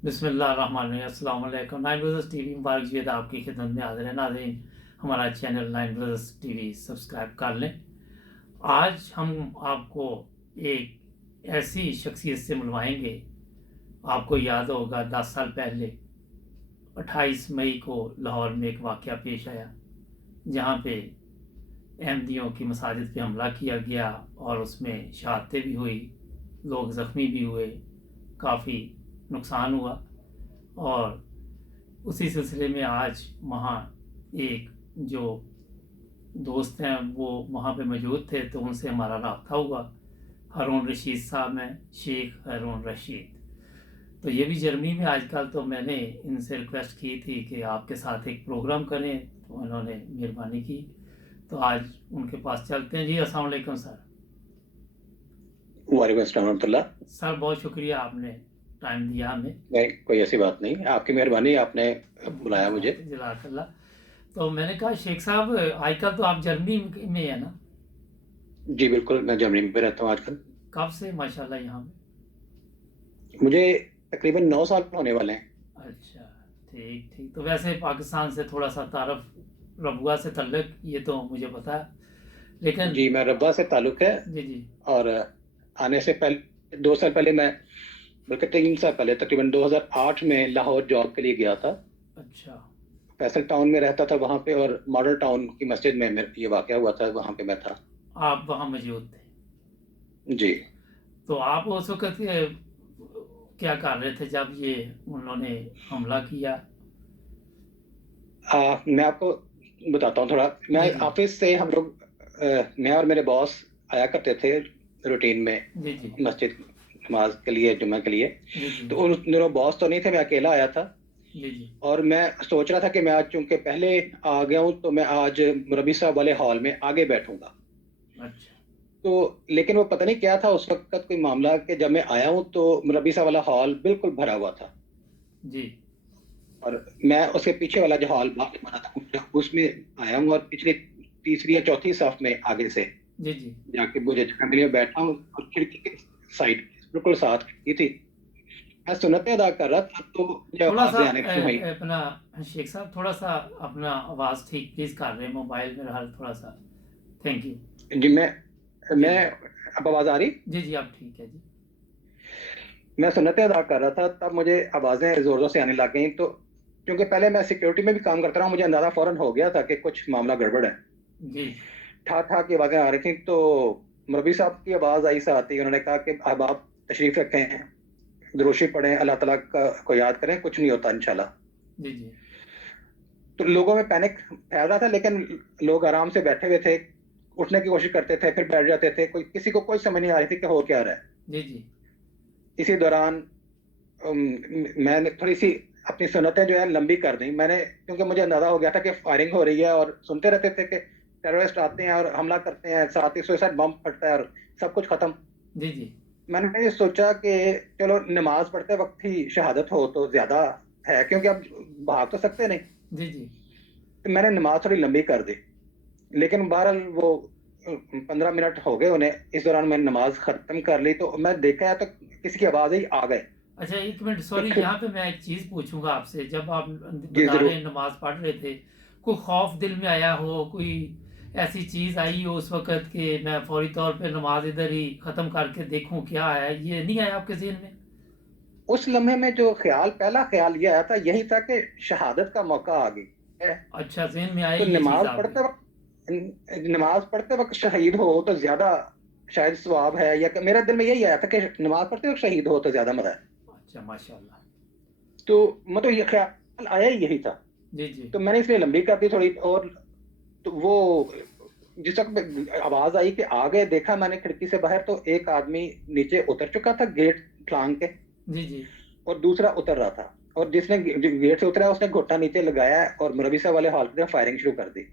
बिस्मिल्लाहिर्रहमानिर्रहीम। अस्सलाम वालेकुम। नाइन ब्रदर्स टीवी मुबारक जीत आपकी खिदमत में हाजिर है। नाज़रीन, हमारा channel nine brothers TV subscribe कर लें। आज हम आपको एक ऐसी शख्सियत से मिलवाएंगे। आपको याद होगा 10 साल पहले 28 मई को लाहौर में एक वाक़या पेश आया, जहाँ पे अहमदियों की मसाजिद पे हमला किया गया और उसमें शहादतें भी हुई, लोग ज़ख्मी भी हुए, काफ़ी नुकसान हुआ। और उसी सिलसिले में आज वहाँ एक जो दोस्त हैं वो वहाँ पे मौजूद थे, तो उनसे हमारा रब्ता हुआ। हारून रशीद साहब हैं, शेख हारून रशीद। तो ये भी जर्मनी में आजकल। तो मैंने इनसे रिक्वेस्ट की थी कि आपके साथ एक प्रोग्राम करें, तो उन्होंने मेहरबानी की। तो आज उनके पास चलते हैं। जी अस्सलाम वालेकुम सर। वालेकुम अस्सलाम रहमतुल्लाह। सर बहुत शुक्रिया, आपने टाइम दिया हमें। नहीं, कोई ऐसी बात नहीं, आपकी मेहरबानी, आपने बुलाया मुझे। जज़ाकल्लाह। तो मैंने कहा शेख साहब, आजकल तो आप जर्मनी में है ना? जी बिल्कुल, मैं जर्मनी में रहता हूँ आजकल। कब से माशाल्लाह यहाँ पे? मुझे तकरीबन 9 साल होने वाले हैं। अच्छा, ठीक ठीक। तो वैसे पाकिस्तान से थोड़ा सा तारफ, रबुआ से तल्लक, ये तो मुझे पता है, लेकिन जी, मैं रब्बा से ताल्लुक़ है। जी जी। और आने से पहले 2 साल पहले मैं, बल्कि 3 साल पहले, तकरीबन 2008 में लाहौर जॉब के लिए गया था। अच्छा। फैसल टाउन में रहता था वहाँ पे, और मॉडल टाउन की मस्जिद में ये वाक़या हुआ था, वहाँ पे मैं था। आप वहाँ मौजूद थे? जी। तो आप उस वक्त क्या कर रहे थे जब ये उन्होंने हमला किया? मैं आपको बताता हूँ थोड़ा। जी मैं जी। ऑफिस से, हम लोग, मैं और मेरे बॉस आया करते थे रूटीन में जी जी। मस्जिद, नमाज के लिए, जुम्मा के लिए। जी जी। तो उन दोनों बॉस तो नहीं थे, मैं अकेला आया था। जी जी। और मैं सोच रहा था कि मैं आज चूंकि पहले आ गया हूँ, तो मैं आज मुरब्बी साहब वाले हॉल में आगे बैठूंगा। अच्छा। तो लेकिन वो पता नहीं क्या था उस वक्त, कोई मामला, कि जब मैं आया हूँ तो मुरब्बी साहब वाला हॉल बिल्कुल भरा हुआ था। जी और मैं उसके पीछे वाला जो हॉल बाकी बना था उसमें आया हूँ, और पिछली तीसरी या चौथी सफ में आगे से जी जी। जाके मुझे जगह मिली, मैं बैठा हूँ, और खिड़की के साइड बिल्कुल साथ खिड़की थी। मैं सुन्नतें अदा कर रहा था, तो मुझे थोड़ा सा आवाजें आने शुरू हुई। अपना शेख साहब, थोड़ा सा अपना आवाज़ ठीक प्लीज़ कर रहे हैं, मोबाइल में हाल थोड़ा सा। Thank you. जी, जी मैं जी। अब आवाज आ रही। जी जी, अब ठीक है जी। मैं सुन्नतें अदा कर रहा था, तब मुझे आवाजें जोर जोर से आने लग गई। तो क्योंकि पहले मैं सिक्योरिटी में भी काम करता रहा, मुझे अंदाजा फौरन हो गया था कि कुछ मामला गड़बड़ है। जी ठा ठा की आवाजें आ रही थी। तो मौलवी साहब की आवाज आई साथ ही, उन्होंने कहा कि अब आप तशरीफ रखें, दुरूशी पढ़ें, अल्लाह ताला को याद करें, कुछ नहीं होता इंशाल्लाह। जी जी। तो लोगों में पैनिक फैल रहा था, लेकिन लोग आराम से बैठे हुए थे, उठने की कोशिश करते थे, फिर बैठ जाते थे। कोई, किसी को कोई समझ नहीं आ रही थी कि हो क्या रहा है। जी जी। इसी दौरान मैंने थोड़ी सी अपनी सुन्नतें जो है लंबी कर दी मैंने, क्योंकि मुझे अंदाजा हो गया था कि फायरिंग हो रही है, और सुनते रहते थे कि टेररिस्ट आते हैं और हमला करते हैं, साथ ही सुसाइड बम फटता है और सब कुछ खत्म। जी जी। मैंने ये सोचा कि चलो नमाज पढ़ते वक्त ही शहादत हो तो ज्यादा है, क्योंकि अब भाग तो सकते नहीं। जी जी। तो मैंने नमाज थोड़ी लंबी कर दी। लेकिन बहरहाल वो 15 मिनट हो गए उन्हें, इस दौरान मैंने नमाज खत्म कर ली, तो मैं देखा है तो किसी की आवाज ही आ गए। अच्छा, एक मिनट, तो सॉरी, फिर, यहाँ पे मैं एक चीज़ पूछूंगा आपसे। जब आप जी बता रहे जरूर। हैं नमाज पढ़ रहे थे, कोई खौफ दिल में आया हो, कोई ऐसी चीज़ आई हो उस वक्त कि मैं फौरी तौर पे नमाज इधर ही ख़त्म करके देखूं क्या है, ये नहीं आया आपके जहन में? उस लम्हे में जो ख्याल, पहला ख्याल ये आया था, यही था कि शहादत का मौका आ गया है। अच्छा, जहन में आया तो ये चीज़ आपके? नमाज पढ़ते वक्त शहीद हो तो ज्यादा शायद सवाब है, या मेरे दिल में यही आया था कि नमाज पढ़ते वक्त शहीद हो तो ज्यादा मजा है। अच्छा, माशाल्लाह। तो मतलब ये ख्याल आया ही यही था। जी जी। तो मैंने इसलिए लंबी कर दी थोड़ी। और तो वो जिस वक्त आवाज आई कि आ गए, देखा मैंने खिड़की से बाहर, तो एक आदमी नीचे उतर चुका था गेट फांग के, जी जी। और दूसरा उतर रहा था। और जिसने गेट से उतरा उसने घुटना नीचे लगाया और मुरब्बी साहब वाले हॉल की तरफ फायरिंग शुरू कर दी।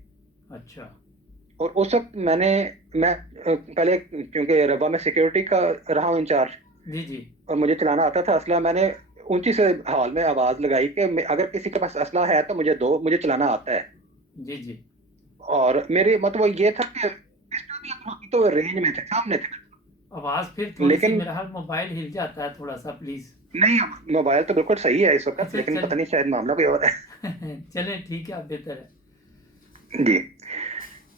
अच्छा। और उस वक्त मैं पहले, क्योंकि रबा में सिक्योरिटी का रहा हूँ इंचार्ज, जी जी। और मुझे चलाना आता था असला, मैंने ऊंची से हॉल में आवाज लगाई कि अगर किसी के पास असला है तो मुझे दो, मुझे चलाना आता है। जी जी। और मेरे मतलब वो ये था कि पिस्टल भी अगर होती तो वो रेंज में थे, सामने थे। आवाज़ फिर थोड़ी-सी लेकिन मेरा ख्याल मोबाइल हिल जाता है थोड़ा-सा प्लीज़। नहीं, मोबाइल तो बिल्कुल सही है इस वक़्त, अच्छा लेकिन चल पता नहीं शायद मामला कोई और है। चलें ठीक है, अब बेहतर है। जी।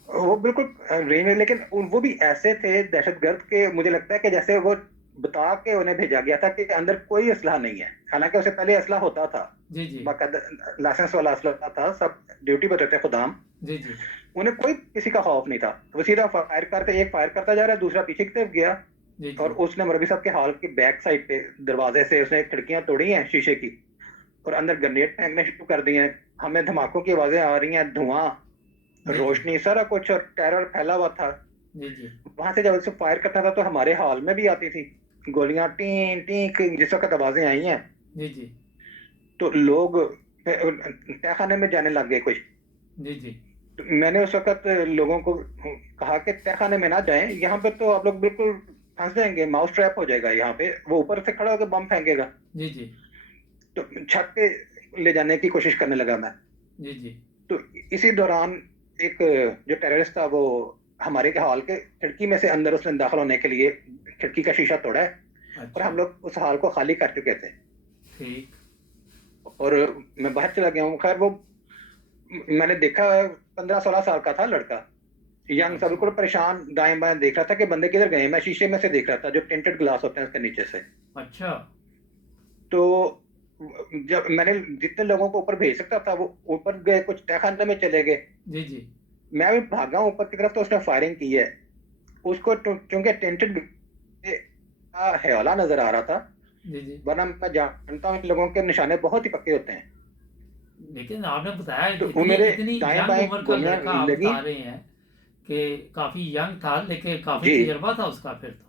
वो बिल्कुल रेंज में, लेकिन वो भी ऐसे थे दहशतगर्द के, मुझे लगता है कि जैसे वो बता के उन्हें भेजा गया था कि अंदर कोई असलहा नहीं है। हालाँकि उससे पहले असलहा होता था, जी, जी। बाकायदा लाइसेंस वाला असलहा था, सब ड्यूटी पे रहते खुदाम। जी, जी। उन्हें कोई किसी का खौफ नहीं था। वो सीधा फायर करते, एक फायर करता जा रहा है, दूसरा पीछे की तरफ गया जी, और जी। उसने मौलवी साहब के हॉल की बैक साइड पे दरवाजे से उसने खिड़कियाँ तोड़ी हैं शीशे की और अंदर ग्रेनेड फेंकने शुरू कर दिए हैं। हमें धमाकों की आवाज़ें आ रही हैं, धुआँ, जी, जी। रोशनी, सारा कुछ, और टेरर फैला हुआ था। जी, जी। वहां से जब उसे फायर करता था तो हमारे हॉल में भी आती थी गोलियां, टी टी, जिस वक्त आवाजें आई हैं जी, जी। तो लोग तहखाने में जाने लग गए कुछ। जी, जी। तो मैंने उस वक्त लोगों को कहा कि तहखाने में ना जाएं, यहाँ पे तो आप लोग बिल्कुल फंस जाएंगे, माउस ट्रैप हो जाएगा यहाँ पे, वो ऊपर से खड़ा होकर बम फेंकेगा। जी, जी। तो छत पे ले जाने की कोशिश करने लगा मैं। जी, जी। तो इसी दौरान एक जो टेररिस्ट था वो हमारे के हॉल के खिड़की में से अंदर उसने दाखिल होने के लिए खिड़की का शीशा तोड़ा है और अच्छा, हम लोग उस हॉल को खाली कर चुके थे ठीक। और मैं बाहर चला गया हूँ। खैर वो मैंने देखा, 15-16 साल का था लड़का, यंग सा, अच्छा, बिल्कुल परेशान, दाएं बाएं देख रहा था कि बंदे किधर गए। मैं शीशे में से देख रहा था, जो टिंटेड ग्लास होते हैं उसके नीचे से। अच्छा। तो जब मैंने जितने लोगों को ऊपर भेज सकता था वो ऊपर गए, कुछ तहखाने में चले गए। जी, जी। मैं भी भागा ऊपर की तरफ तो उसने फायरिंग की है। उसको चूंकि टेंटेड का हवाला नजर आ रहा था, जी, जी। वरना मैं जानता हूँ इन लोगों के निशाने बहुत ही पक्के होते हैं। लेकिन आपने बताया तो वो इतनी मेरे इतनी दाएं यंग बाएं उम्र का गोलियां लड़का आप लगी। बता रहे हैं कि काफ़ी यंग था, लेकिन काफ़ी जी। तजुर्बा था उसका फिर तो।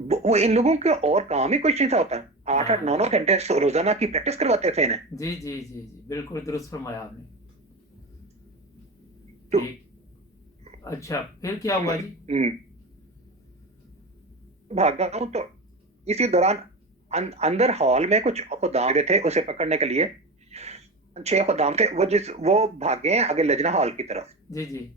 वो इन लोगों के और काम ही कुछ नहीं था होता। 8-8 9 9 घंटे रोजाना की प्रैक्टिस करवाते थे इन्हें। जी, जी, जी, जी। बिल्कुल दुरुस्त फरमाया आपने। तो ठीक। अच्छा, फिर क्या हुआ जी? भागा हूं तो इसी दौरान अंदर हॉल में कुछ खुदाम गए थे उसे पकड़ने के लिए। 6 खुदाम थे, वो भागे हैं आगे लजना हॉल की तरफ जी, जी।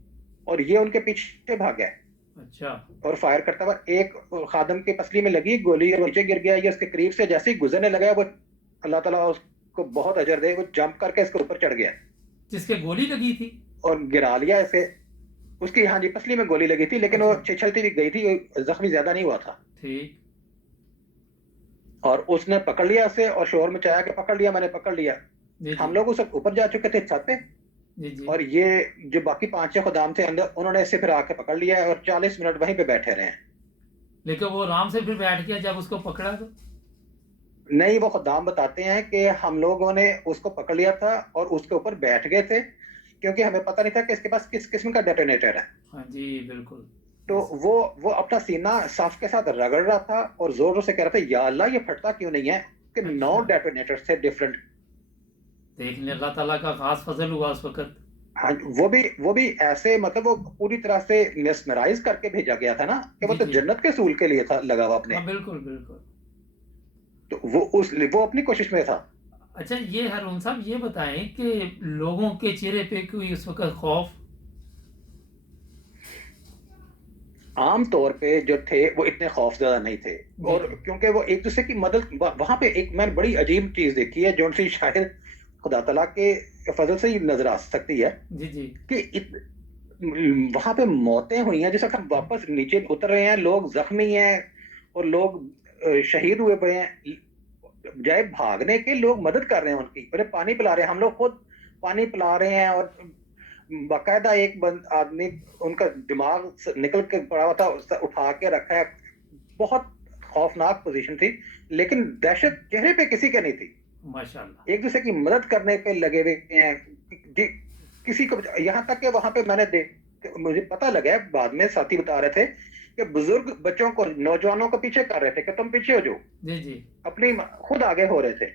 और ये उनके पीछे भागा है अच्छा, और फायर करता हुआ एक खादम की पसली में लगी गोली और नीचे गिर गया। ये उसके करीब से जैसे ही गुजरने लगा, वो अल्लाह ताला उसको बहुत अजर दे, वो जंप करके इसके ऊपर चढ़ गया जिसके गोली लगी थी? और गिरा लिया इसे। उसकी, हाँ जी, पसली में गोली लगी थी, लेकिन वो अच्छा, छिछलती भी गई थी, जख्मी ज्यादा नहीं हुआ था। ठीक। और उसने पकड़ लिया उसे और शोर मचाया कि पकड़ लिया, मैंने पकड़ लिया। जी, जी। हम लोग उस ऊपर जा चुके थे छत पे जी, जी। और ये जो बाकी 5-6 खुदाम थे अंदर, उन्होंने इसे फिर आके पकड़ लिया और 40 मिनट वहीं पे बैठे रहे। लेकिन वो आराम से फिर बैठ गया जब उसको पकड़ा तो? नहीं, वो खुदाम बताते हैं कि हम लोगों ने उसको पकड़ लिया था और उसके ऊपर बैठ गए थे क्योंकि हमें पता नहीं था कि इसके पास किस किस्म का डेटोनेटर है। हाँ जी, बिल्कुल। तो ऐसे वो अपना सीना साफ के साथ रगड़ रहा था और जोर जोर से कह रहा था, या अल्लाह ये फटता क्यों नहीं है, कि 9 अच्छा, डेटोनेटर थे डिफरेंट। देखने अल्लाह ताला का खास फजल हुआ उस वक़्त। हाँ, वो भी ऐसे, मतलब वो पूरी तरह से मिसमराइज करके भेजा गया था ना, कि वो जी, तो जी। जन्नत के सूल के लिए था लगा हुआ अपने। हाँ, बिल्कुल, बिल्कुल। तो वो अपनी कोशिश में था। अच्छा, ये हारून साहब ये बताएँ कि लोगों के चेहरे पे कोई उस वक़्त खौफ? आम तौर पे जो थे वो इतने खौफजदा नहीं थे जी, और जी। क्योंकि वो एक दूसरे की मदद, वहां पे एक मैंने बड़ी अजीब चीज देखी है जो सी शायद खुदा तला के फजल से ही नजर आ सकती है जी, जी। कि वहां पे मौतें हुई हैं, जिस वक्त हम वापस नीचे उतर रहे हैं, लोग जख्मी हैं और लोग शहीद हुए पड़े हैं, बजाय भागने के लोग मदद कर रहे हैं उनकी, उन्हें पानी पिला रहे हैं। हम लोग खुद पानी पिला रहे हैं और बाकायदा एक आदमी, उनका दिमाग निकल के पड़ा हुआ था, उससे उठा के रखा है। बहुत खौफनाक पोजीशन थी, लेकिन दहशत चेहरे पे किसी के नहीं थी। माशाअल्लाह। एक दूसरे की मदद करने पे लगे हुए हैं। किसी को, यहाँ तक कि वहां पे मुझे पता लगा है, बाद में साथी बता रहे थे कि बुजुर्ग बच्चों को, नौजवानों को पीछे कर रहे थे कि तुम पीछे हो जाओ, जी, जी। अपनी खुद आगे हो रहे थे।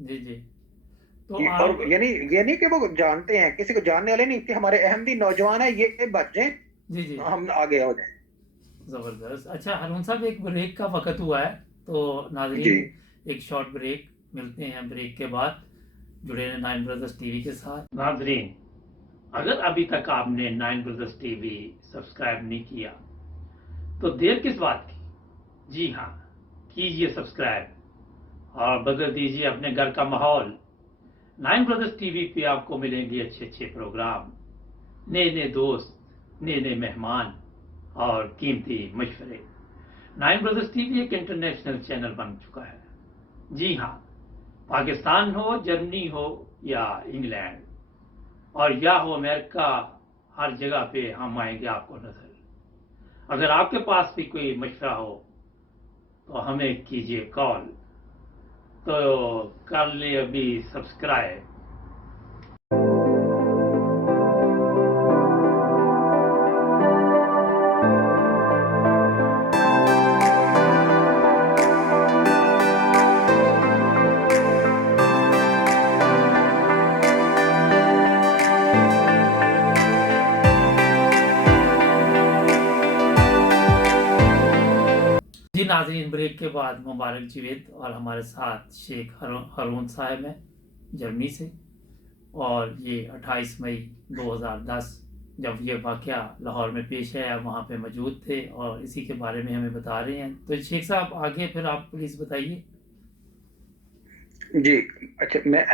जी, जी। तो और आप यानी ये नहीं कि वो जानते हैं, किसी को जानने वाले नहीं, कि हमारे अहमदी नौजवान है, ये बच जाए, जी, जी। हम आगे हो जाए। ज़बरदस्त। अच्छा हारून साहब, एक ब्रेक का वक़्त हुआ है, तो जी। नाज़रीन एक शॉर्ट ब्रेक, मिलते हैं ब्रेक के बाद। जुड़े रहें नाइन ब्रदर्स टीवी के साथ। नाज़रीन, अगर अभी तक आपने नाइन ब्रदर्स टीवी सब्सक्राइब नहीं किया तो देर किस बात की? जी हाँ, कीजिए सब्सक्राइब और बदल दीजिए अपने घर का माहौल। नाइन ब्रदर्स टीवी पे आपको मिलेंगे अच्छे अच्छे प्रोग्राम, नए नए दोस्त, नए नए मेहमान और कीमती मशवरे। नाइन ब्रदर्स टीवी एक इंटरनेशनल चैनल बन चुका है। जी हाँ, पाकिस्तान हो, जर्मनी हो या इंग्लैंड और या हो अमेरिका, हर जगह पे हम आएंगे आपको नजर। अगर आपके पास भी कोई मशवरा हो तो हमें कीजिए कॉल। तो कर ले अभी सब्सक्राइब। जी नाज़रीन, ब्रेक के बाद मुबारक जीवेद और हमारे साथ शेख हरून साहब हैं जर्मनी से। और ये 28 मई 2010 जब ये वाक़या लाहौर में पेश आया, वहाँ पे मौजूद थे और इसी के बारे में हमें बता रहे हैं। तो शेख साहब आगे फिर आप प्लीज़ बताइए। जी। अच्छा, मैं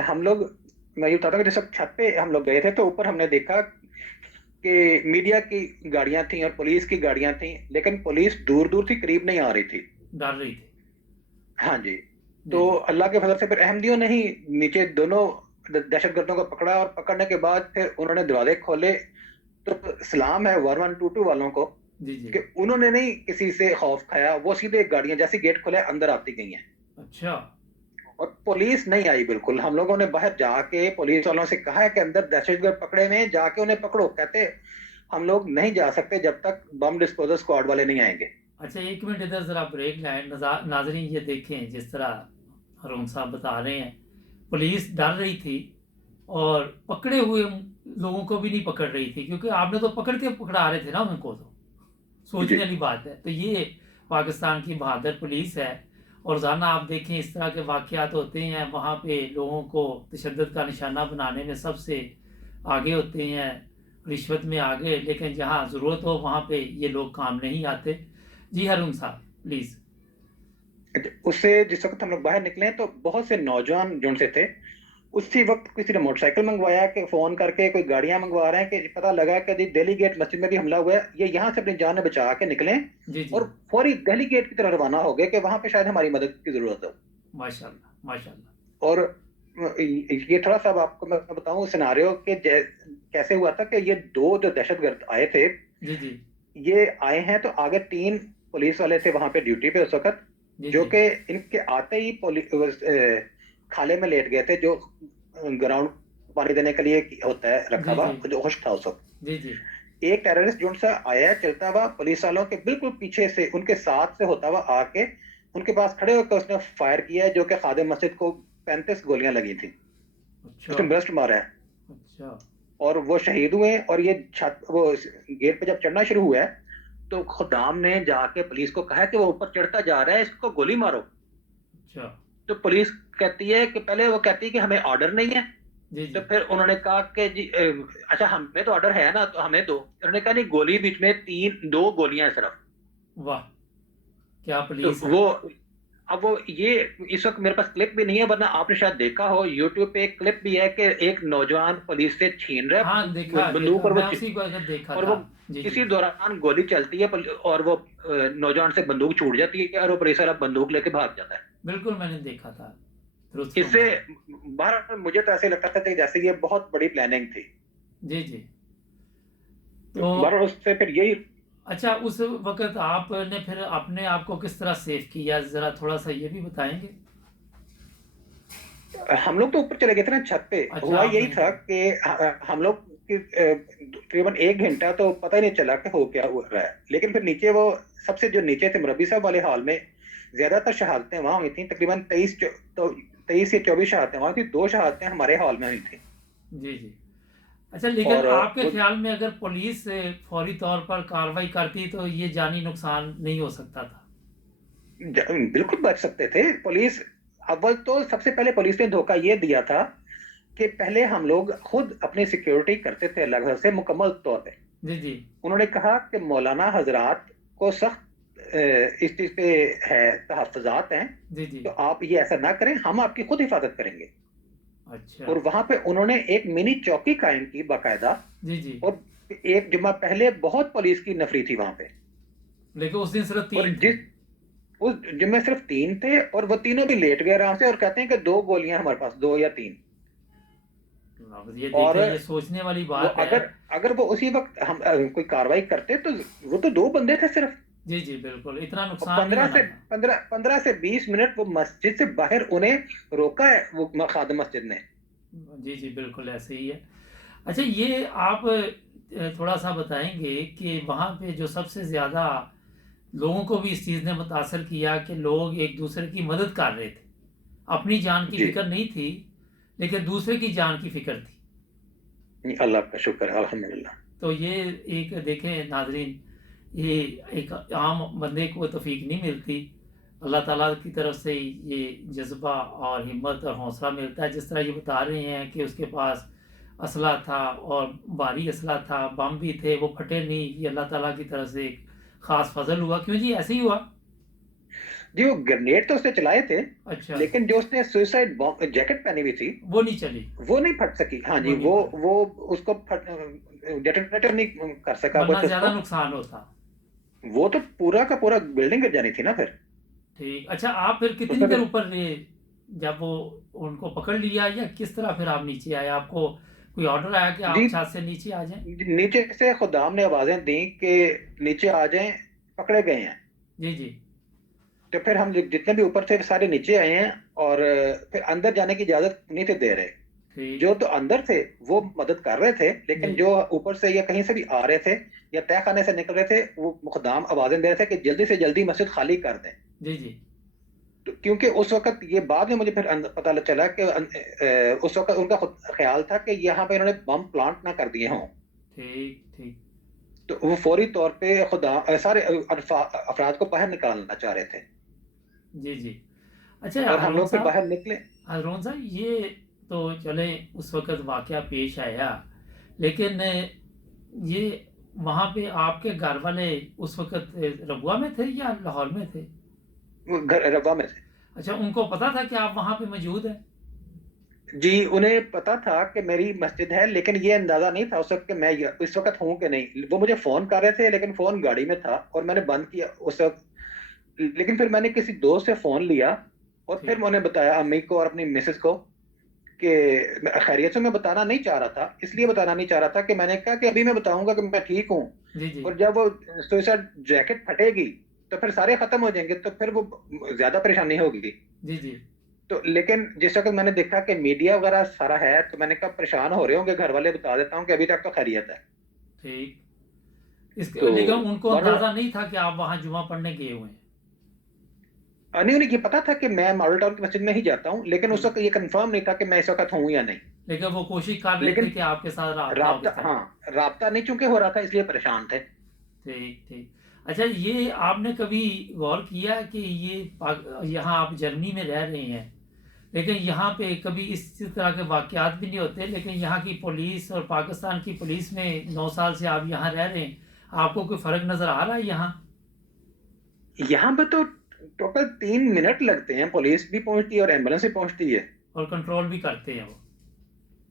ये बताता हूँ कि जब छत पे हम लोग गए थे तो ऊपर हमने देखा कि मीडिया की गाड़ियां थी और पुलिस की गाड़ियां थी, लेकिन पुलिस दूर दूर थी, करीब नहीं आ रही थी। डर रही थी। हाँ जी। जी तो जी। अल्लाह के फजल से फिर अहमदियों ने ही नीचे दोनों दहशतगर्दों को पकड़ा, और पकड़ने के बाद फिर उन्होंने दरवाजे खोले। तो सलाम है 1122 वालों को जी जी। कि उन्होंने नहीं किसी से खौफ खाया, वो सीधे गाड़ियां जैसे गेट खोले अंदर आती गई हैं। अच्छा। और पुलिस नहीं आई बिल्कुल। हम लोगों ने बाहर जाके पुलिस वालों से कहा है कि अंदर दहशतगर्द पकड़े हुए हैं, जाके उन्हें पकड़ो। कहते हम लोग नहीं जा सकते जब तक बम डिस्पोजल स्क्वाड वाले नहीं आएंगे। अच्छा, एक मिनट इधर ज़रा ब्रेक लाएं। नाजरीन ये देखें, जिस तरह हरून साहब बता रहे हैं, पुलिस डर रही थी और पकड़े हुए लोगों को भी नहीं पकड़ रही थी, क्योंकि आपने तो पकड़ के पकड़ा रहे थे ना उनको। तो जी सोचने वाली बात है। तो ये पाकिस्तान की बहादुर पुलिस है। और रोज़ाना आप देखें इस तरह के वाक़यात होते हैं, वहाँ पे लोगों को तशद्दुद का निशाना बनाने में सबसे आगे होते हैं, रिश्वत में आगे। लेकिन जहाँ ज़रूरत हो वहाँ पे ये लोग काम नहीं आते। जी हरून साहब प्लीज़। उससे जिस वक्त हम लोग बाहर निकले तो बहुत से नौजवान जुड़ से थे। उसी वक्त किसी ने मोटरसाइकिल मंगवाया कि फोन करके कोई गाड़ियां मंगवा रहे हैं, कि पता लगा कि जी दिल्ली गेट मस्जिद में भी हमला हुआ है, ये यहाँ से अपनी जान बचा के निकले जी जी। और फौरी दिल्ली गेट की तरफ रवाना हो गए कि वहां पे शायद हमारी मदद की जरूरत हो। माशाल्लाह माशाल्लाह। और ये थोड़ा सा अब आपको मैं बताऊं सिनारियो के कैसे हुआ था कि ये दो जो दहशतगर्द आए थे, जी जी। ये आए हैं तो आगे तीन पुलिस वाले थे वहां पे ड्यूटी पे उस वक्त, जी जो जी। कि इनके आते ही खाले में लेट गए थे, जो ग्राउंड पानी देने के लिए होता है रखा जी हुआ, जी। जो खुश्क था उस वक्त। जी जी। एक टेररिस्ट जुंड सा आया चलता हुआ पुलिस वालों के बिल्कुल पीछे से, उनके साथ से होता हुआ आके उनके पास खड़े होकर उसने फायर किया है, जो कि खादिम मस्जिद को 35 गोलियां लगी थी। अच्छा उसने ब्रस्ट मारा है अच्छा। और वो शहीद हुए। और ये छत वो गेट पे जब चढ़ना शुरू हुआ है तो खुदाम ने जाके पुलिस को कहा कि वो ऊपर चढ़ता जा रहा है, इसको गोली मारो। अच्छा। तो पुलिस कहती है कि पहले वो कहती है कि हमें ऑर्डर नहीं है। जी तो जी। फिर उन्होंने कहा कि जी अच्छा हमें तो ऑर्डर है ना, तो हमें दो। उन्होंने कहा नहीं, गोली बीच में दो गोलियां हैं सिर्फ। वाह, क्या तो पुलिस है। वो अब वो ये इस वक्त मेरे पास क्लिप भी नहीं है, वरना आपने शायद देखा हो यूट्यूब पे एक क्लिप भी है कि एक नौजवान पुलिस से छीन रहा हाँ है देखा बंदूक, देखा, और मैं उसी को अगर देखा और था। वो जी जी। इसी दौरान गोली चलती है और वो नौजवान से बंदूक छूट जाती है और वो पुलिस वाला बंदूक लेके भाग जाता है। बिल्कुल मैंने देखा था। दुरुस्त इससे फरमाया। बाहर मुझे तो ऐसे लगता था कि जैसे ये बहुत बड़ी प्लानिंग थी। जी जी। तो बाहर उससे फिर यही, अच्छा, उस वक्त आपने फिर अपने आप को किस तरह सेव किया, ज़रा थोड़ा सा ये भी बताएंगे। हम लोग तो ऊपर चले गए थे ना छत पे। अच्छा हुआ आप यही वहीं था थे। कि हम लोग तकरीबन 1 घंटा तो पता ही नहीं चला कि हो क्या हो रहा है। लेकिन फिर नीचे वो सबसे जो नीचे थे मुरब्बी साहब वाले हॉल में ज्यादातर शहादतें वहां हुई थी, तकरीबन 23 या 24 शहादतें वहां थी, 2 शहादतें हमारे हॉल में हुई थी। जी जी। अच्छा, लेकिन और आपके ख्याल में अगर पुलिस फौरी तौर पर कार्रवाई करती तो ये जानी नुकसान नहीं हो सकता था। बिल्कुल बच सकते थे पुलिस। अव्वल तो सबसे पहले पुलिस ने धोखा ये दिया था कि पहले हम लोग खुद अपनी सिक्योरिटी करते थे अलग से मुकम्मल तौर पे। जी जी उन्होंने कहा कि मौलाना हजरात को सख्त इस चीज पे है, तहफ़्फ़ुज़ात हैं, जी जी। तो आप ये ऐसा ना करें, हम आपकी खुद हिफाजत करेंगे। अच्छा। और वहां पे उन्होंने एक मिनी चौकी कायम की बाकायदा। जी जी। और एक जुमा पहले बहुत पुलिस की नफरी थी वहां पे। लेकिन उस दिन सिर्फ और 3 थे। जिस उस जुम्मे सिर्फ 3 थे, और वो तीनों भी लेट गए आराम से, और कहते हैं कि 2 गोलियां हमारे पास, 2 या 3। अब ये और देखें, ये सोचने वाली वो बात है। अगर अगर वो उसी वक्त हम कोई कार्रवाई करते, तो वो तो 2 बंदे थे सिर्फ। जी जी बिल्कुल, इतना और नुकसान नहीं होना था। 15 से 20 मिनट वो मस्जिद से बाहर उन्हें रोका है, वो खादिम मस्जिद ने। जी जी बिल्कुल ऐसे ही है। अच्छा, ये आप थोड़ा सा बताएंगे कि वहाँ पे जो सबसे ज़्यादा लोगों को भी इस चीज़ ने मुतासर किया कि लोग एक दूसरे की मदद कर रहे थे, अपनी जान की जी, फिक्र नहीं थी, लेकिन दूसरे की जान की फिक्र थी। अल्लाह का शुक्र है, अल्हम्दुलिल्लाह। तो ये एक देखें नाजरीन, ये एक आम बंदे को तौफीक नहीं मिलती, अल्लाह ताला की तरफ से ये जज्बा और हिम्मत और हौसला मिलता है। जिस तरह ये बता रहे हैं कि उसके पास असला था और भारी असला था, बम भी थे, वो फटे नहीं, ये अल्लाह ताला की तरफ से एक ख़ास फजल हुआ। क्यों जी, ऐसे ही हुआ? जी, वो ग्रेनेड तो उसने चलाए थे, अच्छा। लेकिन जो उसने सुसाइड बॉम्ब जैकेट पहनी हुई थी, वो नहीं चली। वो नहीं फट सकी। हाँ वो जी, नहीं फट वो उसको फट डेटोनेटर नहीं कर सका वरना कुछ ज़्यादा उसको। नुकसान होता। वो तो पूरा का पूरा बिल्डिंग गिर जानी थी ना फिर। ठीक। अच्छा, आप फिर तो कितनी फिर देर ऊपर रहे जब वो उनको पकड़ लिया, या किस तरह फिर आप नीचे आए? आपको कोई ऑर्डर आया कि जी, आप छत से नीचे आ जाएं? नीचे से खुदाम ने आवाजें दी कि नीचे आ जाएं, पकड़े गए हैं। जी जी। तो फिर हम जितने भी ऊपर थे सारे नीचे आए हैं, और फिर अंदर जाने की इजाजत नहीं थे दे रहे। ठीक। जो तो अंदर थे वो मदद कर रहे थे, जी लेकिन जो ऊपर से या कहीं से भी आ रहे थे या तय खाने से निकल रहे थे, वो खुदाम आवाजें दे रहे थे कि जल्दी से जल्दी मस्जिद खाली कर दें। जी जी। तो क्योंकि उस वक्त ये बाद में मुझे फिर पता चला कि उस वक्त उनका खुद ख्याल था कि यहाँ पे इन्होंने बम प्लांट ना कर दिए हों। ठीक ठीक। तो वो फौरी तौर पे खुदा सारे अफराद को बाहर निकालना चाह रहे थे। जी जी। अच्छा और हम हारून लोग फिर साहब, बाहर निकले। ये तो चले, उस वक़्त वाक़या पेश आया, लेकिन ये वहाँ पे आपके घर वाले उस वक़्त रबुआ में थे या लाहौर में थे? वो घर रवा में थे। अच्छा, उनको पता था कि आप वहाँ पे मौजूद हैं? जी, उन्हें पता था कि मेरी मस्जिद है, लेकिन ये अंदाजा नहीं था उस वक्त कि मैं इस वक्त हूँ कि नहीं। वो मुझे फोन कर रहे थे, लेकिन फोन गाड़ी में था और मैंने बंद किया उस वक्त। लेकिन फिर मैंने किसी दोस्त से फोन लिया, और फिर ठीक। मैंने बताया अम्मी को और अपनी मिसेस को कि खैरियत से मैं बताना नहीं चाह रहा था। इसलिए बताना नहीं चाह रहा था कि मैंने कहा कि अभी मैं बताऊंगा कि मैं ठीक हूँ, जी जी। और जब वो सुसाइड जैकेट फटेगी तो फिर सारे खत्म हो जाएंगे, तो फिर वो ज्यादा परेशानी होगी। जी जी। तो लेकिन जिस वक्त मैंने देखा कि मीडिया वगैरह सारा है, तो मैंने कहा परेशान हो रहे होंगे घर वाले, बता देता हूँ कि अभी तक तो खैरियत है। ठीक। इसके तो लेकिन उनको वरना अंदाज़ा नहीं था कि आप वहाँ जुमा पढ़ने गए हुए हैं? नहीं, उन्हें ये पता था कि मैं मॉडल टाउन की मस्जिद में ही जाता हूँ, लेकिन उस ठीक। वक्त ये कंफर्म नहीं था कि मैं इस वक्त हूँ या नहीं। लेकिन वो कोशिश कर रहे थे लेकिन कि आपके साथ राब्ता हो राबता, किस तरह। हाँ, राबता नहीं चूंकि हो रहा था, इसलिए परेशान थे। ठीक ठीक। अच्छा, ये आपने कभी गौर किया कि यहाँ आप जर्मनी में रह रहे हैं, लेकिन यहाँ पे कभी इस तरह के वाक़यात भी नहीं होते, लेकिन यहाँ की पुलिस और पाकिस्तान की पुलिस में 9 साल से आप यहाँ रह रहे हैं, आपको कोई फ़र्क नज़र आ रहा है यहाँ? यहाँ पे तो टोटल 3 मिनट लगते हैं, पुलिस भी पहुंचती है और एम्बुलेंस भी पहुंचती है। और कंट्रोल भी करते हैं वो?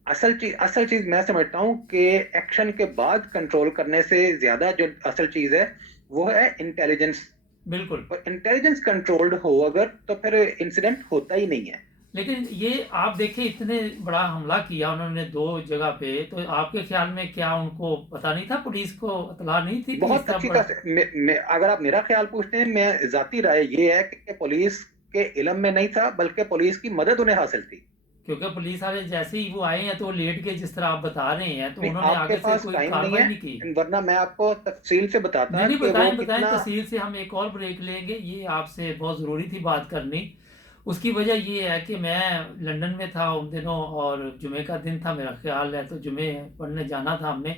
असल चीज मैं समझता हूँ कि एक्शन के बाद कंट्रोल करने से ज्यादा जो असल चीज है वो है इंटेलिजेंस। बिल्कुल। और इंटेलिजेंस कंट्रोल्ड हो अगर, तो फिर इंसिडेंट होता ही नहीं है। लेकिन ये आप देखें, इतने बड़ा हमला किया उन्होंने 2 जगह पे, तो आपके ख्याल में क्या उनको पता नहीं था, पुलिस को इत्तला नहीं थी कि इस बहुत तरह अच्छी बड़ा। तरह से अगर आप मेरा ख्याल पूछते हैं, मैं जाती राय ये है कि पुलिस के इलम में नहीं था, बल्कि पुलिस की मदद उन्हें हासिल थी। क्योंकि पुलिस वाले जैसे ही वो आए हैं तो वो लेट गए, जिस तरह आप बता रहे हैं, तो नहीं, उन्होंने आपके आगे से पास कोई टाइम नहीं कार्रवाई है, नहीं की। वरना मैं आपको तफसील से नहीं बताता नहीं, कि वो बताएं बताएं कितना। तफसील से। हम एक और ब्रेक लेंगे, ये आपसे बहुत ज़रूरी थी बात करनी। उसकी वजह ये है कि मैं लंदन में था उन दिनों, और जुमे का दिन था मेरा ख्याल है, तो जुमे पढ़ने जाना था हमने।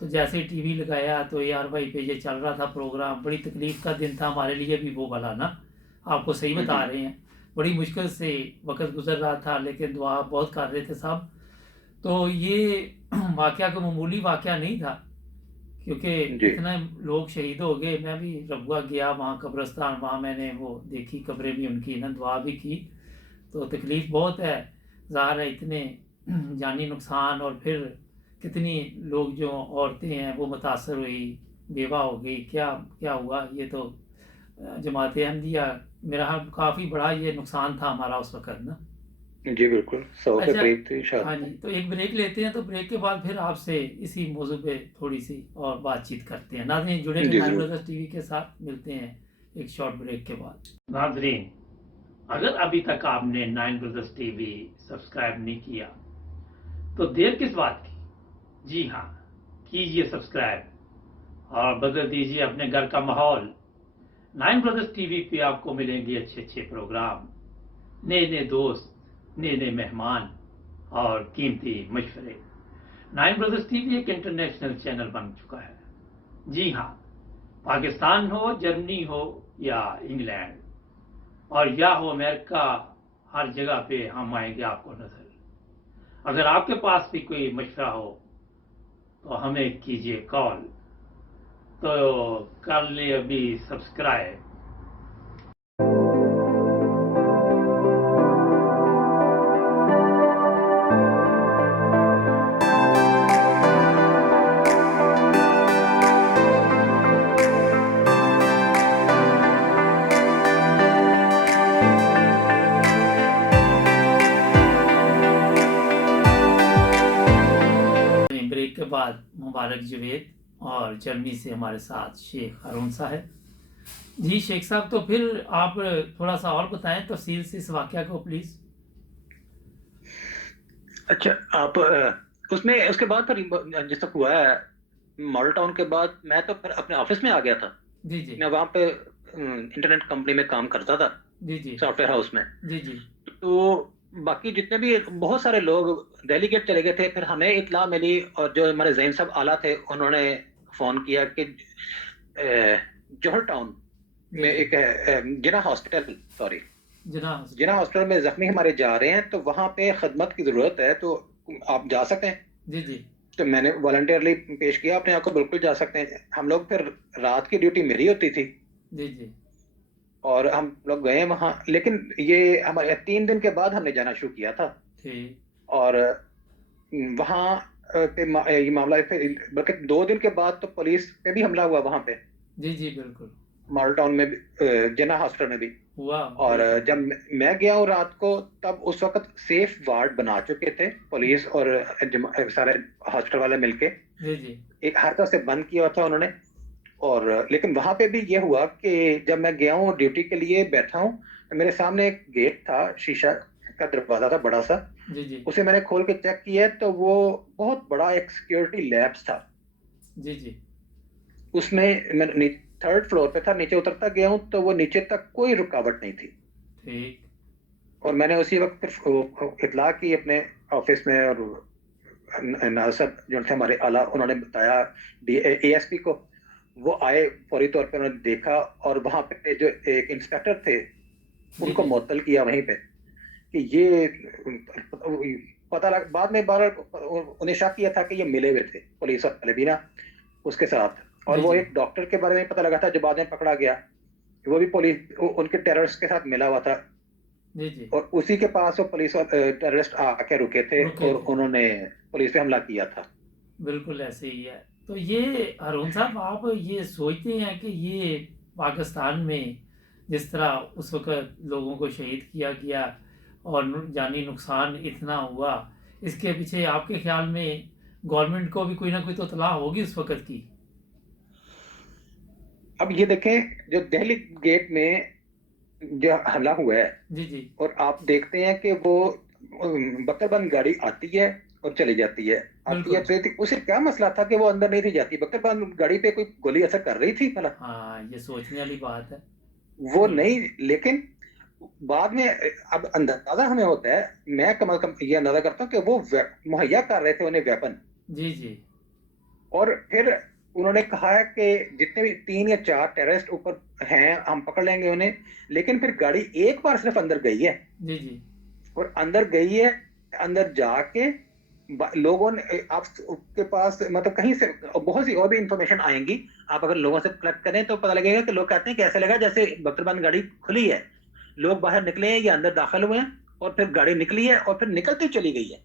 तो जैसे ही टीवी लगाया तो यार भाई पे ये चल रहा था प्रोग्राम, बड़ी तकलीफ का दिन था हमारे लिए भी वो वाला ना, आपको सही बता हम्म। रहे हैं। बड़ी मुश्किल से वक्त गुजर रहा था, लेकिन दुआ बहुत कर रहे थे सब। तो ये वाकया कोई मामूली वाकया नहीं था, क्योंकि जी इतने लोग शहीद हो गए। मैं भी रबुआ गया, वहाँ कब्रिस्तान, वहाँ मैंने वो देखी कब्रें भी उनकी ना, दुआ भी की। तो तकलीफ़ बहुत है, ज़ाहिर है इतने जानी नुकसान, और फिर कितनी लोग जो औरतें हैं वो मुतासर हुई, बेवा हो गई, क्या क्या हुआ। ये तो जमात अहमदिया, मेरा ख्याल काफ़ी बड़ा ये नुकसान था हमारा उस वक़्त ना। जी बिल्कुल 100 के अच्छा, करीब थी हाँ शायद। जी, तो एक ब्रेक लेते हैं, तो ब्रेक के बाद फिर आपसे इसी मौजू पे थोड़ी सी और बातचीत करते हैं। नाज़रीन जुड़े रहिए जी नाइन जरूर। ब्रदर्स टीवी के साथ, मिलते हैं एक शॉर्ट ब्रेक के बाद। नाज़रीन, अगर अभी तक आपने नाइन ब्रदर्स टीवी सब्सक्राइब नहीं किया तो देर किस बात की। जी हाँ, कीजिए सब्सक्राइब और बदल दीजिए अपने घर का माहौल। नाइन ब्रदर्स टीवी पे आपको मिलेंगे अच्छे अच्छे प्रोग्राम, नए नए दोस्त, नए नए मेहमान और कीमती मशवरे। नाइन ब्रदर्स टीवी एक इंटरनेशनल चैनल बन चुका है। जी हाँ, पाकिस्तान हो, जर्मनी हो या इंग्लैंड, और या हो अमेरिका, हर जगह पे हम आएंगे आपको नजर। अगर आपके पास भी कोई मशवरा हो तो हमें कीजिए कॉल। तो कर ले अभी सब्सक्राइब। ब्रेक के बाद मुबारक जवेद, और जर्मनी से हमारे साथ शेख हारून साहब। जी शेख साहब, तो फिर आप थोड़ा सा और बताएं तफसील से इस वाकया को प्लीज़। अच्छा आप उसमें उसके बाद फिर जिस तक हुआ है मॉडल टाउन के बाद मैं तो फिर अपने ऑफिस में आ गया था। जी जी मैं वहाँ पे इंटरनेट कंपनी में काम करता था, जी जी सॉफ्टवेयर हाउस में। जी जी तो बाकी जितने भी बहुत सारे लोग डेलीगेट चले गए थे, फिर हमें इत्ला मिली और जो हमारे जैन साहब आला थे उन्होंने फोन किया कि जौहर टाउन जी में जी एक जिना हॉस्पिटल, सॉरी, जना जिना हॉस्पिटल में जख्मी हमारे जा रहे हैं, तो वहाँ पे खदमत की जरूरत है, तो आप जा सकते हैं। जी जी तो मैंने वॉलंटियरली पेश किया अपने आप को, बिल्कुल जा सकते हैं हम लोग। फिर रात की ड्यूटी मेरी होती थी जी जी और हम लोग गए वहाँ, लेकिन ये हमारे 3 दिन के बाद हमने जाना शुरू किया था। ठीक। और वहाँ ये मामला फिर बल्कि 2 दिन के बाद तो पुलिस पे भी हमला हुआ वहाँ पे, जी जी बिल्कुल। मॉडल टाउन में भी, जिन्ना हॉस्पिटल में भी। हुआ और बिल्कुल। जब मैं गया हूँ रात को, तब उस वक्त सेफ वार्ड बना चुके थे पुलिस और सारे हॉस्पिटल वाले मिलके। जी जी एक हर तरह से बंद किया था उन्होंने। और लेकिन वहां पे भी ये हुआ कि जब मैं गया हूँ ड्यूटी के लिए बैठा हूँ, तो मेरे सामने एक गेट था, शीशा का दरवाजा था बड़ा सा। जी जी उसे मैंने खोल के चेक किया तो वो बहुत बड़ा एक सिक्योरिटी लैब्स था। जी जी उसमें मैं 3rd फ्लोर पे था, नीचे उतरता गया हूँ तो वो नीचे तक कोई रुकावट नहीं थी। ठीक। और मैंने उसी वक्त फिर इतला की अपने ऑफिस में, और नासर जो थे हमारे आला, उन्होंने बताया एएसपी को। वो आए, फौरी तौर पे उन्होंने देखा, और वहां पे जो एक इंस्पेक्टर थे जी उनको जी मुअत्तल किया वहीं पे कि ये पता लग, बाद में बार उन्हें शक किया था कि ये मिले हुए थे पुलिस वाले भी ना उसके साथ। और जी वो जी एक डॉक्टर के बारे में पता लगा था जो बाद में पकड़ा गया, वो भी पुलिस उनके टेररिस्ट के साथ मिला हुआ था। जी जी और उसी के पास वो पुलिस टेररिस्ट आके रुके थे रुके और थे। उन्होंने पुलिस पे हमला किया था। बिल्कुल ऐसे ही है। तो ये हारून साहब, आप ये सोचते हैं कि ये पाकिस्तान में जिस तरह उस वक़्त लोगों को शहीद किया गया और जानी नुकसान इतना हुआ, इसके पीछे आपके ख़्याल में गवर्नमेंट को भी कोई ना कोई तो तलाह होगी उस वक़्त की? अब ये देखें, जो दिल्ली गेट में जो हमला हुआ है, जी, जी। और आप देखते हैं कि वो बकरबंद गाड़ी आती है और चली जाती है, आती है बिल्कुल। चली, उसे क्या मसला था कि वो अंदर नहीं थी जाती? बकरबंद गाड़ी पे कोई गोली असर कर रही थी भला? हाँ, ये सोचने वाली बात है। वो बिल्कुल। नहीं, लेकिन बाद में अब अंदाजा हमें होता है, मैं कम से कम ये अंदाजा करता हूँ कि वो मुहैया कर रहे थे उन्हें वेपन। जी, जी। और फिर उन्होंने कहा है कि जितने भी 3 या 4 टेररिस्ट ऊपर हैं हम पकड़ लेंगे उन्हें। लेकिन फिर गाड़ी एक बार सिर्फ अंदर गई है, जी, जी। और अंदर गई है, अंदर जाके लोगों ने आपके पास मतलब कहीं से बहुत सी और भी इंफॉर्मेशन आएंगी। आप अगर लोगों से कलेक्ट करें तो पता लगेगा कि लोग कहते हैं कि ऐसे लगा जैसे बख्तरबंद गाड़ी खुली है, लोग बाहर निकले हैं या अंदर दाखिल हुए हैं और फिर गाड़ी निकली है और फिर निकलती चली गई है।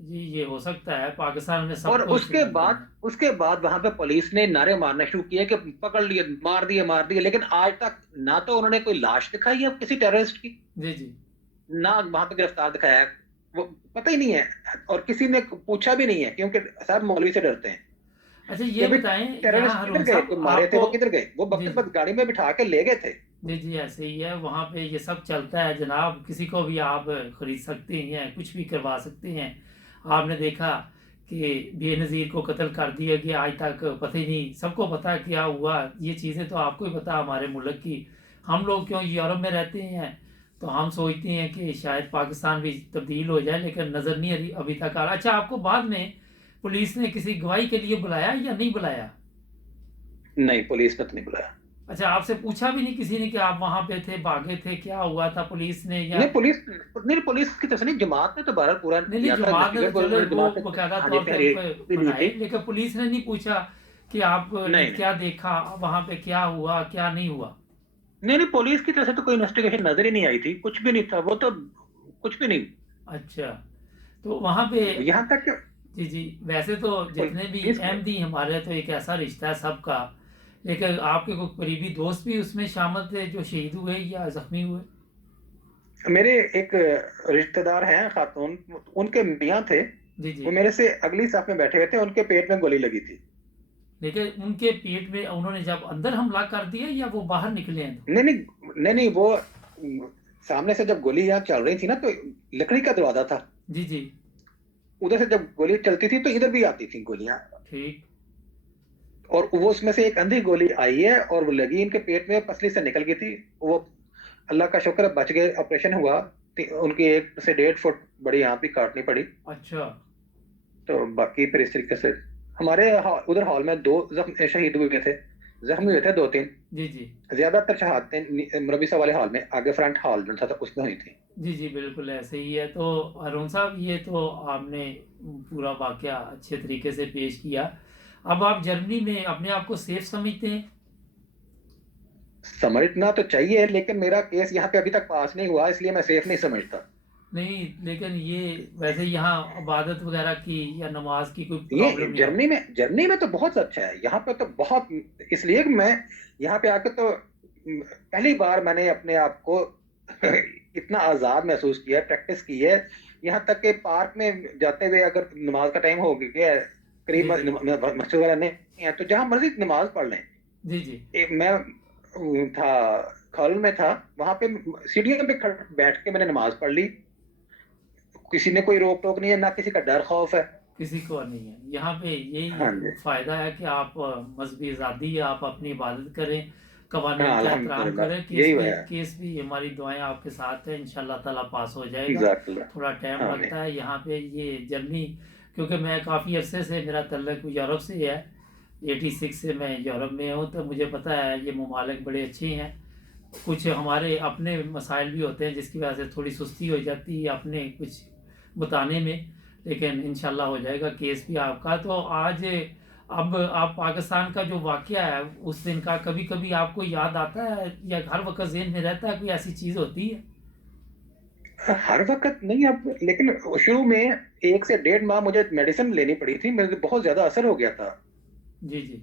जी ये हो सकता है, पाकिस्तान में और सबको इसी तरह करना है। उसके बाद वहां पे पुलिस ने नारे मारने शुरू किए कि पकड़ लिए, मार दिए, लेकिन आज तक ना तो उन्होंने कोई लाश दिखाई है किसी टेररिस्ट की, जी जी। ना वहां पे गिरफ्तार दिखाया है। वो पता ही नहीं है, और किसी ने पूछा भी नहीं है, क्योंकि सब मौलवी से डरते हैं अच्छा कि ये भाई बताएं यहाँ टेररिस्ट किधर हारून गए, साहब कोई मारे थे आपको। वो किधर गए, वो जी वक्त जी। बाद गाड़ी में बिठा के ले गए थे। जी जी ऐसे ही है वहाँ पे, ये सब चलता है जनाब, किसी को भी आप खरीद सकते हैं, कुछ भी करवा सकते हैं। आपने देखा कि बेनज़ीर को कत्ल कर दिया गया, आज तक पता ही नहीं, सबको पता है क्या हुआ। ये चीज़ें तो आपको ही पता हमारे मुल्क की। हम लोग क्यों यूरोप में रहते हैं तो हम सोचते हैं कि शायद पाकिस्तान भी तब्दील हो जाए, लेकिन नज़र नहीं अभी तक आ रहा। अच्छा आपको बाद में पुलिस ने किसी गवाही के लिए बुलाया या नहीं बुलाया? नहीं, पुलिस ने तो नहीं बुलाया। अच्छा आपसे पूछा भी नहीं किसी ने कि आप वहां पे थे, भागे थे, क्या हुआ था पुलिस ने या? नहीं पुलिस, नहीं पुलिस की तरफ से नहीं, जमात ने तो बहरहाल पूरा नहीं नहीं किया था जमात ने तो इन्वेस्टिगेट, चलो उन्होंने वो जमात ने बकायदा हाँ जी तौर तहरीर पे भी दी बनाए, थी। लेकिन पुलिस ने नहीं पूछा कि आपने नहीं नहीं क्या देखा वहां पे, क्या हुआ क्या नहीं हुआ? नहीं नहीं, पुलिस की तरफ से तो कोई इन्वेस्टिगेशन नजर ही नहीं आई थी, कुछ भी नहीं था वो तो, कुछ भी नहीं। अच्छा तो वहां पे। यहाँ तक कि जी जी। वैसे तो जितने भी पुलिस, अहमदी हमारे, तो एक ऐसा रिश्ता है सबका, लेकिन आपके कोई करीबी दोस्त भी उसमें शामिल थे जो शहीद हुए या जख्मी हुए? मेरे एक रिश्तेदार हैं खातून, उनके मियाँ थे, जी जी। वो मेरे से अगली साथ में बैठे हुए थे, उनके पेट में गोली लगी थी। लेकिन उनके पेट में उन्होंने जब अंदर हमला कर दिया या वो बाहर निकले हैं तो? नहीं नहीं नहीं नहीं, वो सामने से जब गोली यहाँ चल रही थी ना, तो लकड़ी का दरवाजा था, जी जी। उधर से जब गोली चलती थी तो इधर भी आती थी गोलियां, ठीक। और वो उसमें से एक अंधी गोली आई है और वो लगी इनके पेट में, पसली से निकल गई थी वो। अल्लाह का शुक्र है बच गए, ऑपरेशन हुआ, उनकी 1 से 1.5 फुट बड़ी यहाँ भी काटनी पड़ी। अच्छा। तो बाकी फिर इस तरीके से हमारे उधर हॉल में 2 शहीद हुए थे, जख्मी हुए थे 2-3। जी जी। ज्यादातर शहादतें मरबी साहब वाले हॉल में, आगे फ्रंट हॉल जो था उसमें हुई थी। जी जी बिल्कुल ऐसे ही है। तो अरुण साहब ये तो आपने पूरा वाकया अच्छे तरीके से पेश किया। अब आप जर्मनी में अपने आप को सेफ समझते हैं? समझना तो चाहिए, लेकिन मेरा केस यहाँ पे अभी तक पास नहीं हुआ, इसलिए मैं सेफ नहीं समझता। नहीं लेकिन ये वैसे यहाँ इबादत वगैरह की या नमाज की कोई ये प्रॉब्लम नहीं आपको? जर्मनी में तो बहुत अच्छा है, यहाँ पे तो बहुत, इसलिए कि मैं यहाँ पे आके तो पहली बार मैंने अपने आप को इतना आजाद महसूस किया, प्रैक्टिस की है। यहाँ तक कि पार्क में जाते हुए अगर नमाज का टाइम हो गया है, करीब जी जी। मस्जिद वगैरह नहीं है, तो जहाँ मर्जी नमाज पढ़ लें। जी जी। मैं था हॉल में था, वहां पे सीढ़ियों पे बैठ के मैंने नमाज पढ़ ली, किसी ने कोई रोक टोक नहीं है, ना किसी का डर खौफ है। किसी को नहीं है यहाँ पे, हाँ यही जी, फ़ायदा है कि आप मजहबी आज़ादी है, आप अपनी इबादत करें, कवानीन हाँ का एहतराम अल्हम्दुलिल्लाह, करें। यही है। केस भी हमारी दुआएं आपके साथ हैं, इंशाल्लाह ताला पास हो जाएगा। जज़ाकल्लाह। थोड़ा टाइम हाँ लगता है यहाँ पे ये जर्नी, क्योंकि मैं काफ़ी अरसे से, मेरा तल्लुक यूरोप से है, 86 से मैं यूरोप में हूँ, तो मुझे पता है ये ममालिक बड़े अच्छे हैं। कुछ हमारे अपने मसाइल भी होते हैं जिसकी वजह से थोड़ी सुस्ती हो जाती है अपने कुछ बताने में, लेकिन इंशाल्लाह हो जाएगा केस भी आपका। तो आज अब आप पाकिस्तान का जो वाकया है उस दिन का कभी कभी आपको याद आता है या हर वक्त जेहन में रहता है, कोई ऐसी चीज़ होती है? हर वक्त नहीं, अब लेकिन शुरू में 1 से 1.5 माह मुझे मेडिसिन लेनी पड़ी थी, मेरे बहुत ज्यादा असर हो गया था। जी जी।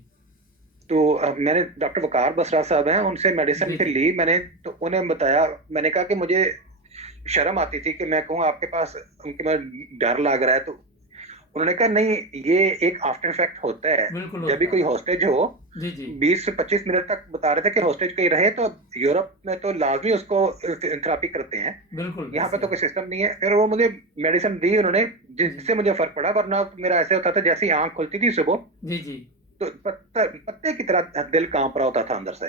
तो मैंने डॉक्टर वकार बसरा साहब हैं, उनसे मेडिसिन जी फिर जी। ली मैंने, तो उन्हें बताया, मैंने कहा कि मुझे शर्म आती थी कि मैं कहूँ आपके पास, उनके मैं डर लग रहा है, तो उन्होंने कहा नहीं, ये एक आफ्टर इफेक्ट होता है। बिल्कुल जब भी होता कोई है। हॉस्टेज हो, जी जी। 20 से 25 मिनट तक बता रहे थे कि हॉस्टेज कहीं रहे, तो यूरोप में तो लाजमी उसको थेरापी करते हैं, बिल्कुल यहाँ पे वैसे तो ही। कोई सिस्टम नहीं है। फिर वो मुझे मेडिसिन दी उन्होंने, जी जिससे मुझे फर्क पड़ा, वरना मेरा ऐसे होता था जैसे ही आंख खुलती थी सुबह, जी। जी तो पत्ते की तरह दिल कांप रहा होता था अंदर से।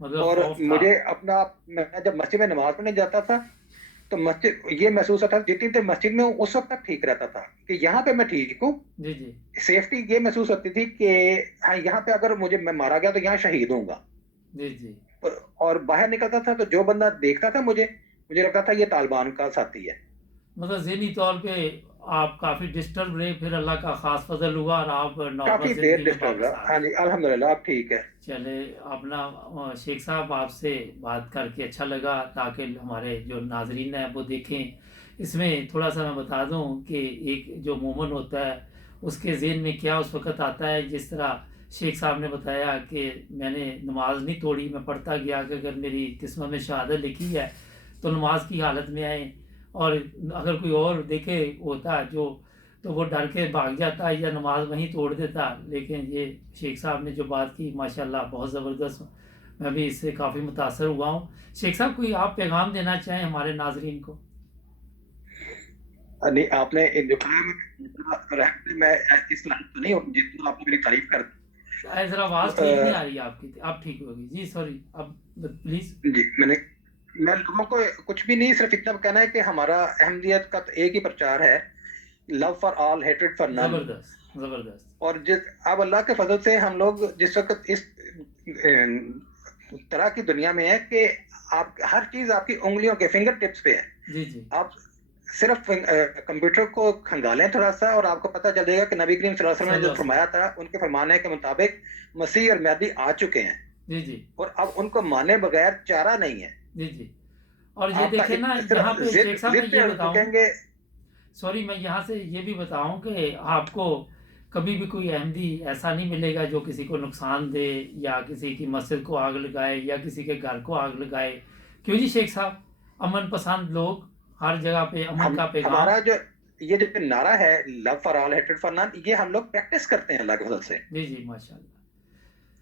मतलब और खौफ था। मुझे अपना, मैं जब मस्जिद में नमाज पढ़ने जाता था, तो मस्जिद ये महसूस होता था, जितनी देर मस्जिद में हूँ उस वक्त तक ठीक रहता था कि यहाँ पे मैं ठीक हूँ। जी जी। सेफ्टी ये महसूस होती थी कि हाँ, यहाँ पे अगर मुझे मैं मारा गया तो यहाँ शहीद होऊंगा। जी जी। और बाहर निकलता था तो जो बंदा देखता था मुझे, मुझे लगता था ये तालिबान का साथी है। मतलब ज़हनी तौर पे आप काफ़ी डिस्टर्ब रहे, फिर अल्लाह का ख़ास फजल हुआ और आप नॉर्मल काफी देर ज़िंदगी में डिस्टर्ब वापस रहा। आ हाँ गए। जी, अल्हम्दुलिल्लाह अब ठीक है। चले अपना शेख साहब आपसे बात करके अच्छा लगा, ताकि हमारे जो नाजरीन हैं वो देखें। इसमें थोड़ा सा मैं बता दूं कि एक जो मोमन होता है उसके ज़हन में क्या उस वक़्त आता है, जिस तरह शेख साहब ने बताया कि मैंने नमाज नहीं तोड़ी, मैं पढ़ता गया कि अगर मेरी किस्मत में शहादत लिखी है तो नमाज की हालत में आए, और अगर कोई और देखे होता जो तो वो डर के भाग जाता या नमाज वहीं तोड़ देता। लेकिन ये शेख साहब ने जो बात की माशाल्लाह बहुत ज़बरदस्त, मैं भी इससे काफ़ी मुतासर हुआ हूँ। शेख साहब कोई आप पैगाम देना चाहें हमारे नाजरीन को? नहीं, आपने जो कहा मैं इस लायक तो नहीं हूँ जितना आपने मेरी तारीफ कर ज़रा आवाज़ ठीक नहीं आ रही है आपकी, अब ठीक होगी जी, सॉरी, अब प्लीज़। जी। मैं लोगों को कुछ भी नहीं, सिर्फ इतना कहना है कि हमारा अहमदियत का तो एक ही प्रचार है, love for all hatred for none. ज़बरदस्त ज़बरदस्त। और अब अल्लाह के फजल से हम लोग जिस वक्त इस तरह की दुनिया में है कि आप हर चीज आपकी उंगलियों के फिंगर टिप्स पे है। जी जी आप सिर्फ कंप्यूटर को खंगालें थोड़ा सा और आपको पता चल जाएगा कि नबी करीम सल्लल्लाहु अलैहि वसल्लम ने जो फरमाया था, उनके फरमाने के मुताबिक मसीह और महदी आ चुके हैं। जी जी और अब उनको माने बगैर चारा नहीं है। जी जी। और ये आपका देखे ना, सिर्फ यहाँ पे जिद शेख साहब मैं जिद ये पे बताऊं, रुकेंगे। सॉरी, मैं यहाँ से ये भी बताऊं कि आपको कभी भी कोई अहमदी ऐसा नहीं मिलेगा जो किसी को नुकसान दे या किसी की मस्जिद को आग लगाए या किसी के घर को आग लगाए। क्यों जी शेख साहब, अमन पसंद लोग, हर जगह पे अमन का पैगाम। हमारा जो ये जो नारा है love for all hatred for none, ये हम लोग प्रैक्टिस करते हैं अल्लाह के फजल से। जी जी माशाल्लाह।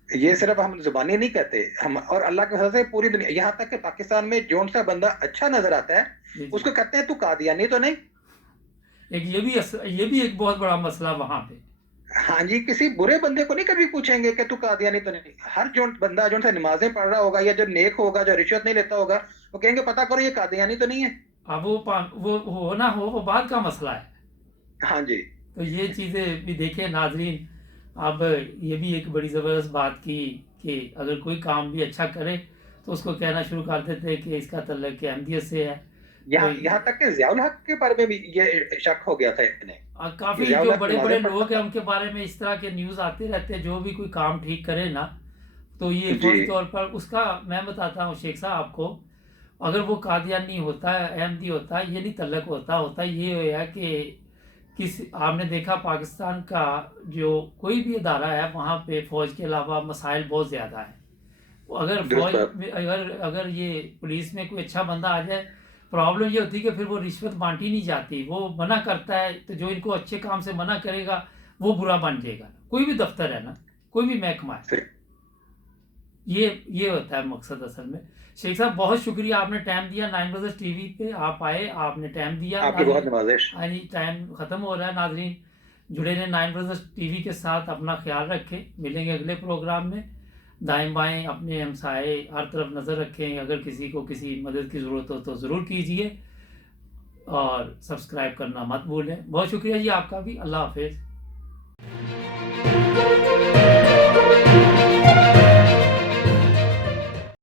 ये सिर्फ हम जुबानी नहीं कहते, हम और अल्लाह के फजल से पूरी दुनिया, यहाँ तक कि पाकिस्तान में जोन सा बंदा अच्छा नजर आता है जी जी। उसको कहते हैं तू कादियानी तो नहीं। एक ये भी एक बहुत बड़ा मसला वहाँ पे। हाँ जी, किसी बुरे बंदे को नहीं कभी पूछेंगे कि तू कादियानी तो नहीं। हर जो बंदा जो सा नमाजें पढ़ रहा होगा या जो नेक होगा, जो रिश्वत नहीं लेता होगा, वो कहेंगे पता करो ये कादियानी तो नहीं है। अब वो हो ना हो, वो बात का मसला है। हाँ जी। तो ये चीज़ें भी देखें नाजरीन। अब ये भी एक बड़ी ज़बरदस्त बात की कि अगर कोई काम भी अच्छा करे तो उसको कहना शुरू कर देते हैं कि इसका तल्लुक अहमदियत से है। तो यहाँ तक कि ज़ियाउल हक के बारे में भी ये शक हो गया था इन्हें। काफ़ी ज़ियाउल जो हक बड़े बड़े नमाजें लोग हैं पढ़ता उनके बारे में इस तरह के न्यूज़ आते रहते हैं, जो भी कोई काम ठीक करे ना तो ये जी। फौरी तौर पर उसका, मैं बताता हूँ शेख साहब आपको, अगर वो कादियानी होता है, अहमदी होता है, ये नहीं तल्लुक होता ये है कि आपने देखा पाकिस्तान का जो कोई भी इदारा है वहाँ पे फ़ौज के अलावा मसाइल बहुत ज़्यादा है। अगर दुरुस्त फौज बात। में अगर ये पुलिस में कोई अच्छा बंदा आ जाए, प्रॉब्लम ये होती है कि फिर वो रिश्वत बांटी नहीं जाती, वो मना करता है, तो जो इनको अच्छे काम से मना करेगा वो बुरा बन जाएगा। कोई भी दफ्तर है ना, कोई भी महकमा है, सही। ये होता है मकसद असल में। शेख साहब बहुत शुक्रिया, आपने टाइम दिया, 9 ब्रदर्स टीवी पे आप आए, आपने टाइम दिया। आपकी बहुत नवाजिश। हाँ जी, टाइम ख़त्म हो रहा है नाजरीन। जुड़े रहें 9 ब्रदर्स टीवी के साथ, अपना ख्याल रखें, मिलेंगे अगले प्रोग्राम में। दाएं बाएं अपने हमसाए हर तरफ नज़र रखें, अगर किसी को किसी मदद की ज़रूरत हो तो ज़रूर कीजिए और सब्सक्राइब करना मत भूलें। बहुत शुक्रिया जी आपका भी, अल्लाह हाफिज़।